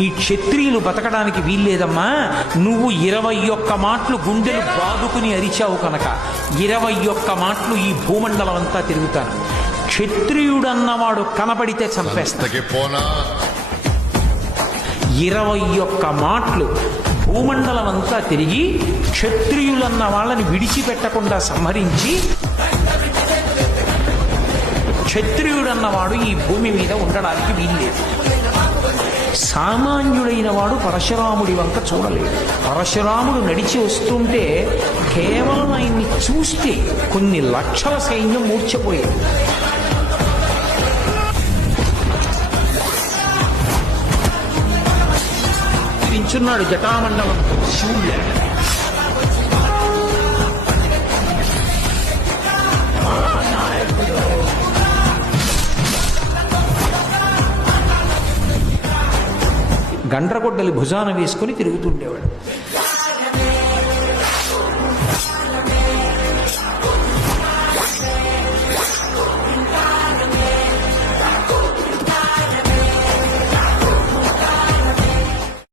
ఈ క్షత్రియులు బతకడానికి వీల్లేదమ్మా, నువ్వు 21 మాటలు గుండెలు బాదుకుని అరిచావు కనుక 21 మాటలు ఈ భూమండలం అంతా తిరుగుతాను. క్షత్రియుడన్నవాడు కనబడితే చంపేస్తా. 21 మాటలు భూమండలం అంతా తిరిగి క్షత్రియులన్న వాళ్ళని విడిచిపెట్టకుండా సంహరించి, క్షత్రియుడన్నవాడు ఈ భూమి మీద ఉండడానికి వీల్లేదు. సామాన్యుడైన వాడు పరశురాముడి వంక చూడలేడు. పరశురాముడు నడిచి వస్తుంటే కేవలం ఆయన్ని చూస్తే కొన్ని లక్షల సైన్యం మూర్ఛపోయేది. నించున్నాడు జటామండలం శివుడు. గండ్రగొడ్డలి భుజాన వేసుకుని తిరుగుతుండేవాడు.